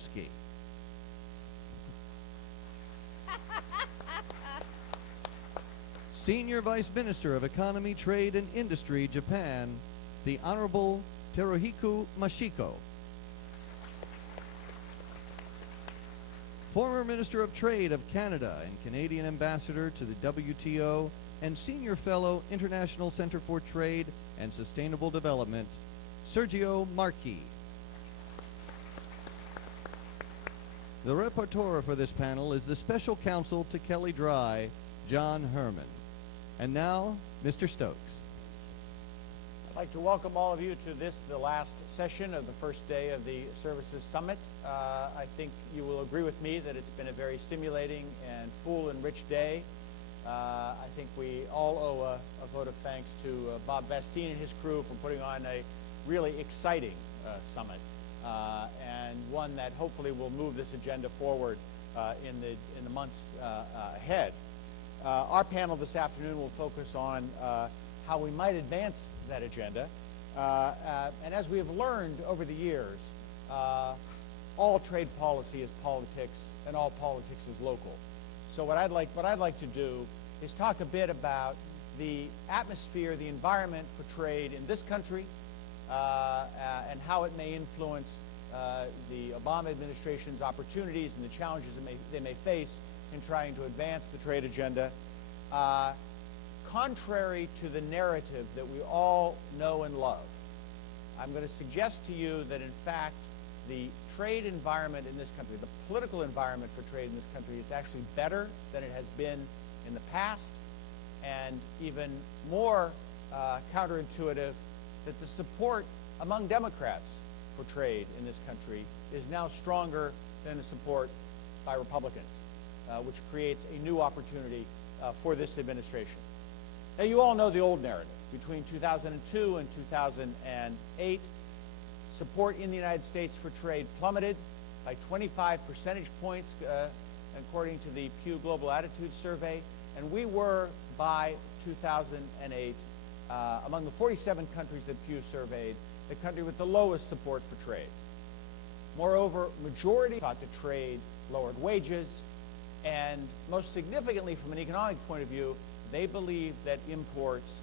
Ski. Senior Vice Minister of Economy, Trade, and Industry, Japan, the Honorable Teruhiku Mashiko. Former Minister of Trade of Canada and Canadian Ambassador to the WTO and Senior Fellow, International Center for Trade and Sustainable Development, Sergio Marchi. The rapporteur for this panel is the Special Counsel to Kelly Dry, John Herman. And now, Mr. Stokes. I'd like to welcome all of you to this, the last session of the first day of the Services Summit. I think you will agree with me that it's been a very stimulating and full and rich day. I think we all owe a vote of thanks to Bob Vestine and his crew for putting on a really exciting summit. And one that hopefully will move this agenda forward in the months ahead. Our panel this afternoon will focus on how we might advance that agenda. And as we have learned over the years, all trade policy is politics, and all politics is local. So what I'd like to do is talk a bit about the atmosphere, the environment for trade in this country, and how it may influence the Obama administration's opportunities and the challenges they may face in trying to advance the trade agenda. Contrary to the narrative that we all know and love, I'm going to suggest to you that, in fact, the trade environment in this country, the political environment for trade in this country, is actually better than it has been in the past, and even more counterintuitive, that the support among Democrats for trade in this country is now stronger than the support by Republicans, which creates a new opportunity for this administration. Now, you all know the old narrative. Between 2002 and 2008, support in the United States for trade plummeted by 25 percentage points, according to the Pew Global Attitude Survey, and we were, by 2008, among the 47 countries that Pew surveyed, the country with the lowest support for trade. Moreover, majority thought that trade lowered wages, and most significantly from an economic point of view, they believed that imports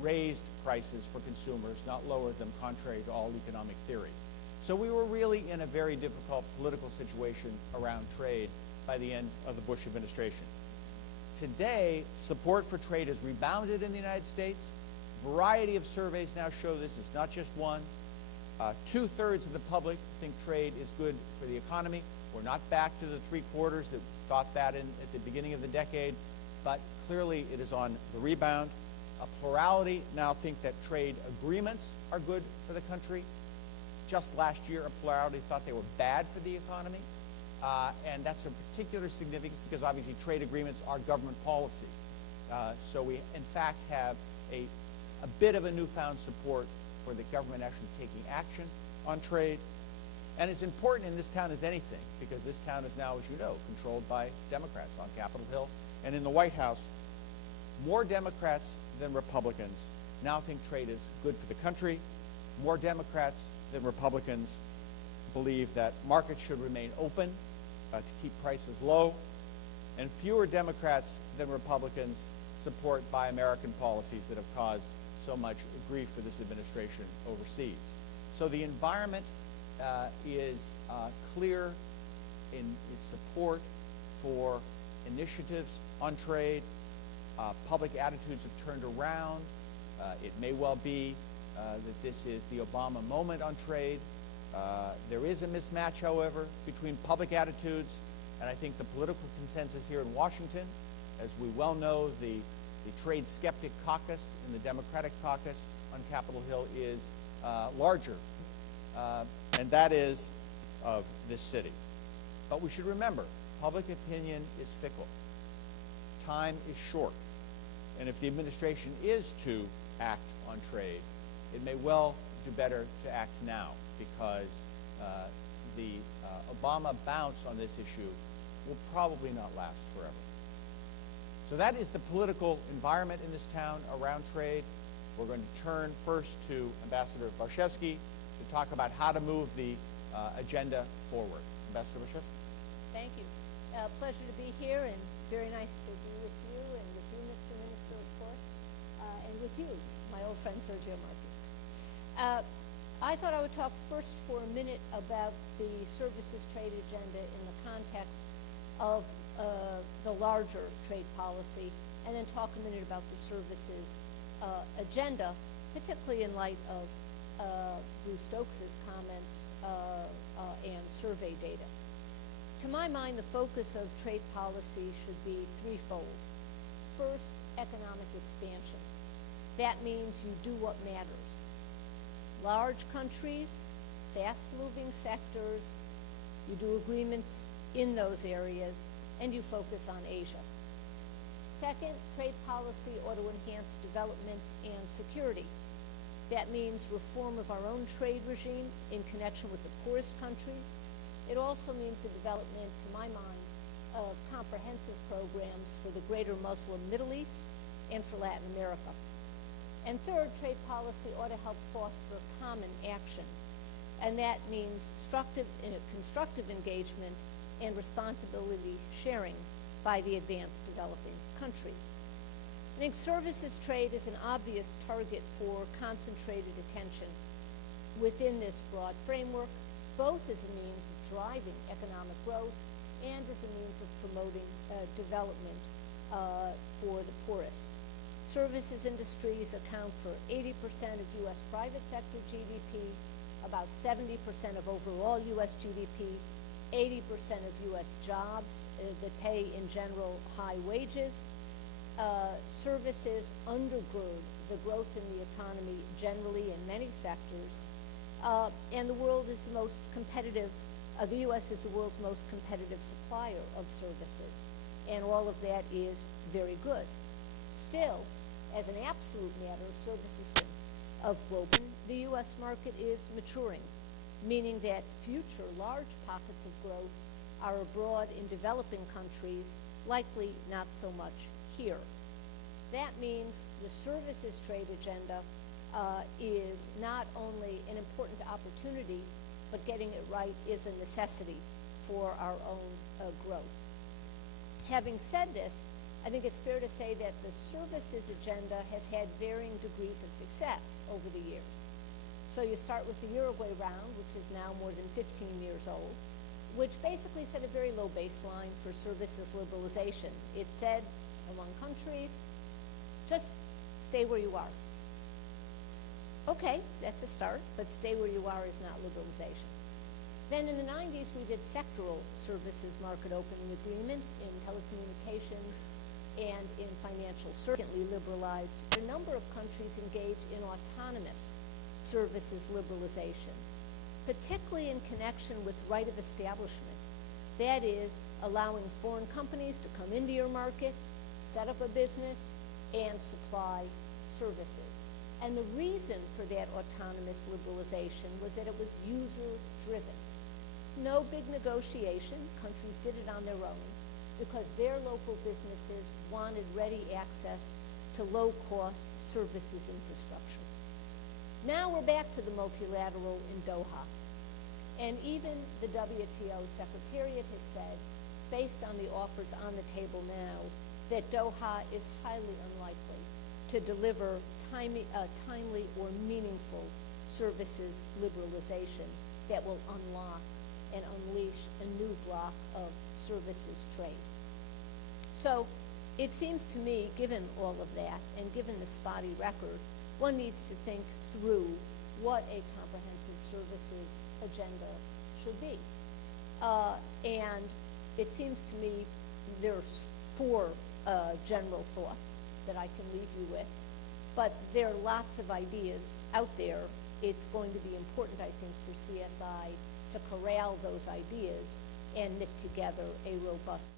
raised prices for consumers, not lowered them, contrary to all economic theory. So we were really in a very difficult political situation around trade by the end of the Bush administration. Today, support for trade has rebounded in the United States. A variety of surveys now show this. It's not just one. Two-thirds of the public think trade is good for the economy. We're not back to the three-quarters that thought that at the beginning of the decade, but clearly it is on the rebound. A plurality now think that trade agreements are good for the country. Just last year, a plurality thought they were bad for the economy. And that's of particular significance because obviously trade agreements are government policy. So we, in fact, have a bit of a newfound support for the government actually taking action on trade. And it's important in this town as anything, because this town is now, as you know, controlled by Democrats on Capitol Hill and in the White House. More Democrats than Republicans now think trade is good for the country. More Democrats than Republicans believe that markets should remain open to keep prices low. And fewer Democrats than Republicans support Buy American policies that have caused so much grief for this administration overseas. So the environment is clear in its support for initiatives on trade. Public attitudes have turned around. It may well be that this is the Obama moment on trade. There is a mismatch, however, between public attitudes and I think the political consensus here in Washington. As we well know, the trade skeptic caucus in the Democratic caucus on Capitol Hill is larger, and that is of this city. But we should remember, public opinion is fickle. Time is short. And if the administration is to act on trade, it may well do better to act now, because the Obama bounce on this issue will probably not last forever. So that is the political environment in this town around trade. We're going to turn first to Ambassador Warshawski to talk about how to move the agenda forward. Ambassador Bishop. Thank you. Pleasure to be here, and very nice to be with you and with you, Mr. Minister, of course, and with you, my old friend Sergio Marchi. I thought I would talk first for a minute about the services trade agenda in the context of the larger trade policy, and then talk a minute about the services agenda, particularly in light of Bruce Stokes' comments and survey data. To my mind, the focus of trade policy should be threefold. First, economic expansion. That means you do what matters. Large countries, fast-moving sectors, you do agreements in those areas, and you focus on Asia. Second, trade policy ought to enhance development and security. That means reform of our own trade regime in connection with the poorest countries. It also means the development, to my mind, of comprehensive programs for the greater Muslim Middle East and for Latin America. And third, trade policy ought to help foster common action. And that means constructive engagement and responsibility sharing by the advanced developing countries. I think services trade is an obvious target for concentrated attention within this broad framework, both as a means of driving economic growth and as a means of promoting development for the poorest. Services industries account for 80% of U.S. private sector GDP, about 70% of overall U.S. GDP, 80% of U.S. jobs that pay, in general, high wages. Services undergird the growth in the economy generally in many sectors. And the world is the most competitive, the U.S. is the world's most competitive supplier of services. And all of that is very good. Still, as an absolute matter, services of global, the U.S. market is maturing, meaning that future large pockets of growth are abroad in developing countries, likely not so much here. That means the services trade agenda is not only an important opportunity, but getting it right is a necessity for our own growth. Having said this, I think it's fair to say that the services agenda has had varying degrees of success over the years. So you start with the Uruguay round, which is now more than 15 years old, which basically set a very low baseline for services liberalization. It said, among countries, just stay where you are. Okay, that's a start, but stay where you are is not liberalization. Then in the 90s, we did sectoral services market opening agreements in telecommunications and in financial services. Liberalized. A number of countries engaged in autonomous services liberalization, particularly in connection with right of establishment. That is, allowing foreign companies to come into your market, set up a business, and supply services. And the reason for that autonomous liberalization was that it was user-driven. No big negotiation. Countries did it on their own because their local businesses wanted ready access to low-cost services infrastructure. Now we're back to the multilateral in Doha. And even the WTO Secretariat has said, based on the offers on the table now, that Doha is highly unlikely to deliver timely or meaningful services liberalization that will unlock and unleash a new block of services trade. So it seems to me, given all of that, and given the spotty record, one needs to think through what a comprehensive services agenda should be. And it seems to me there's four general thoughts that I can leave you with. But there are lots of ideas out there. It's going to be important, I think, for CSI to corral those ideas and knit together a robust